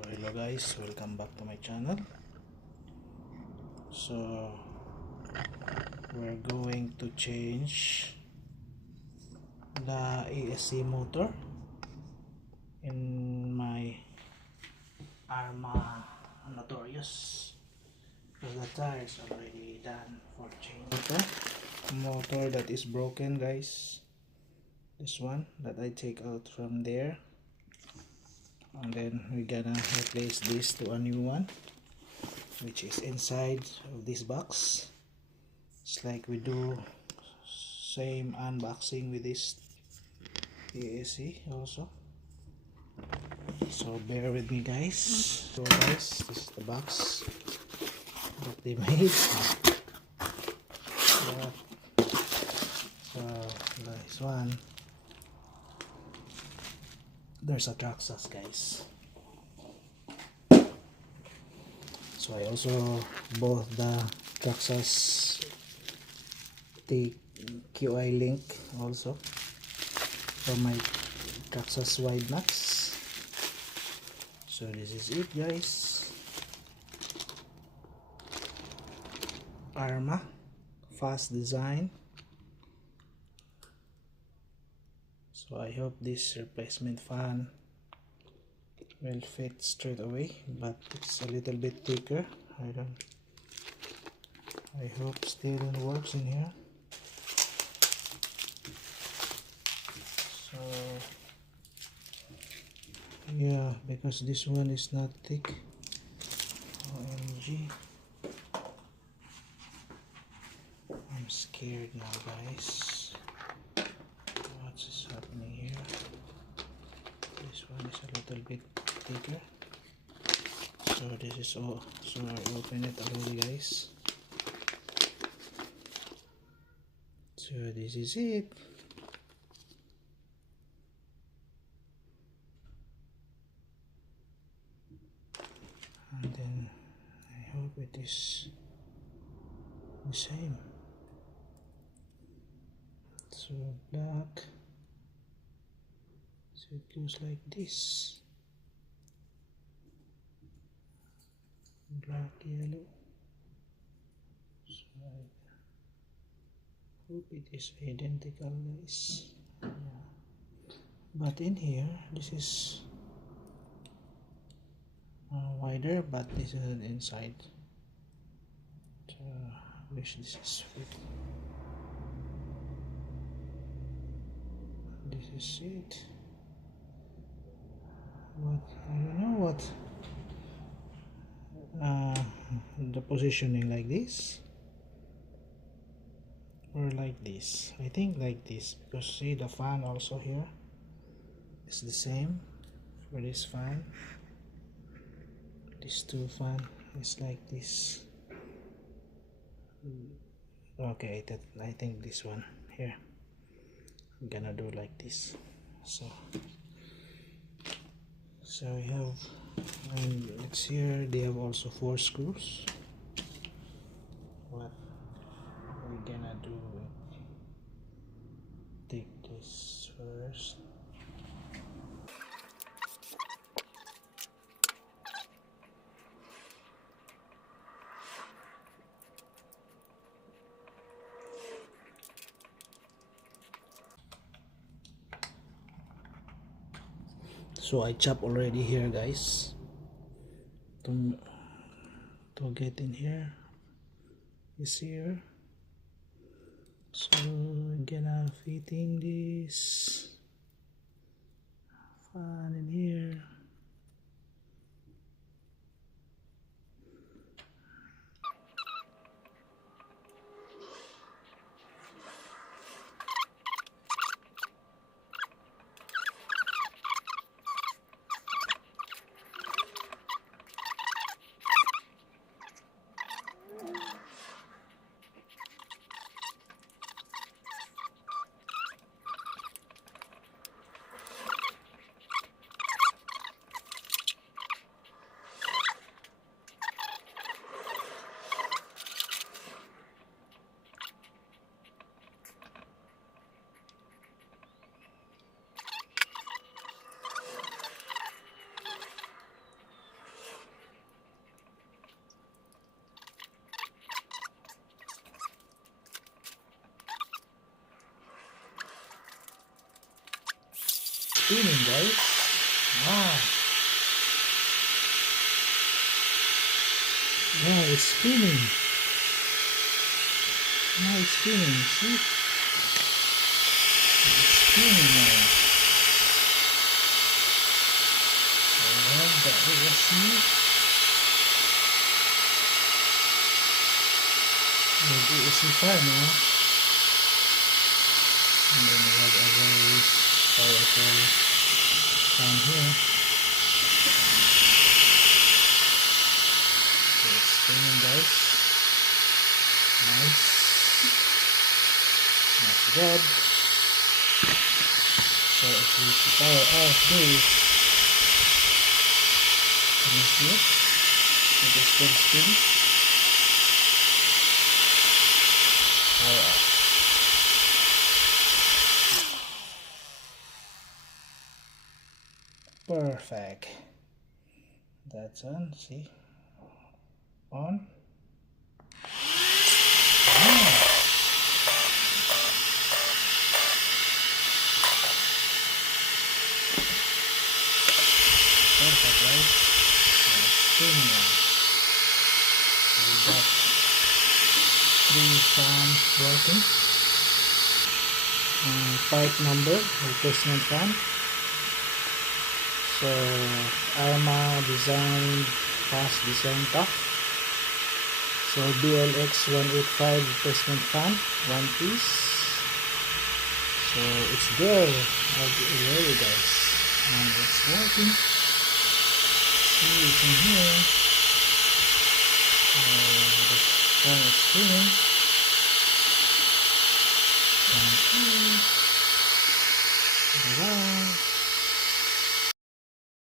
So hello guys, welcome back to my channel. So we're going to change the ESC motor in my Arrma Notorious because the tire is already done for change. Motor that is broken, guys. This one that I take out from there, and then we're gonna replace this to a new one which is inside of this box. It's like we do same unboxing with this ESC also, so bear with me guys. So guys, this is the box that they made. So this one, there's a track sauce, guys. So I also bought the Traxxas QI link also for my Traxxas wide nuts. So this is it, guys. Arrma fast design. So I hope this replacement fan will fit straight away, but it's a little bit thicker. I hope still works in here. So yeah, because this one is not thick. OMG, I'm scared now, guys. What's happening here? This one is a little bit thicker. So this is all. So I open it already, guys. So this is it. And then I hope it is the same. So black. So it goes like this. Black, yellow. So I hope it is identical, guys. Yeah. But in here, this is wider, but this is inside. So I wish this is fit. This is it. But I don't know what the positioning, like this or like this. I think like this, because see the fan also here is the same for this fan. This two fan is like this. Okay, I think this one here I'm gonna do like this. So we have, and it's here they have also 4 screws. What we're gonna do, take this first. So I chop already here, guys, to get in here. Is here. So I'm gonna fitting this fan in here. spinning, guys. Wow. Yeah, it's spinning. Now it's spinning. See? It's spinning now. I have the ESC. The ESC fan now. And then we have a very powerful fan here. So it's spinning, guys. Nice. That's good. So if we power off this, can you see it? It is still spinning. Power off. Perfect. That's on. See? On. Perfect, right? Spinning now. So we got 3 fans working. Part number, replacement fan. So Arrma designed fast design top. So BLX 185 replacement fan, 1 piece. So it's there. I'll get it ready, guys. And it's working. See, you can hear. The fan is spinning. Thank you. Ta-da!